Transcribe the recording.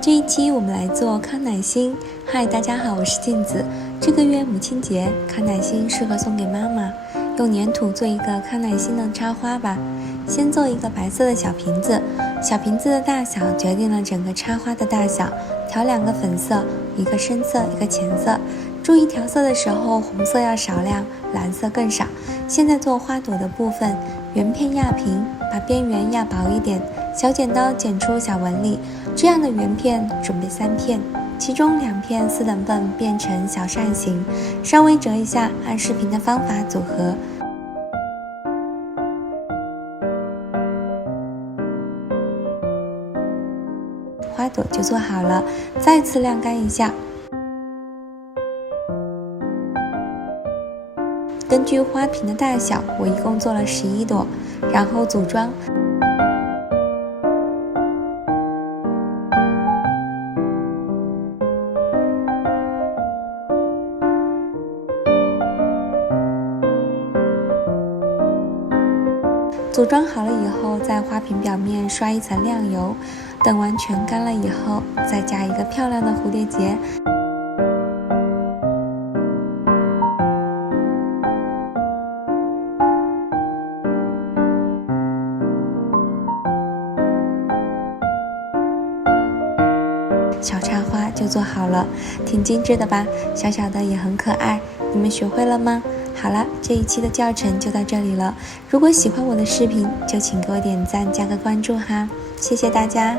这一期我们来做康乃馨。嗨，大家好，我是镜子。这个月母亲节，康乃馨适合送给妈妈。用粘土做一个康乃馨的插花吧。先做一个白色的小瓶子，小瓶子的大小决定了整个插花的大小。调2个粉色，一个深色，一个浅色。注意调色的时候，红色要少量，蓝色更少。现在做花朵的部分，圆片压平，把边缘压薄一点，小剪刀剪出小纹理。这样的圆片准备3片，其中2片4等份变成小扇形，稍微折一下，按视频的方法组合。花朵就做好了，再次晾干一下。根据花瓶的大小，我一共做了11朵，然后组装。组装好了以后，在花瓶表面刷一层亮油，等完全干了以后，再加一个漂亮的蝴蝶结。小插花就做好了，挺精致的吧？小小的也很可爱，你们学会了吗？好了，这一期的教程就到这里了。如果喜欢我的视频，就请给我点赞加个关注哈，谢谢大家。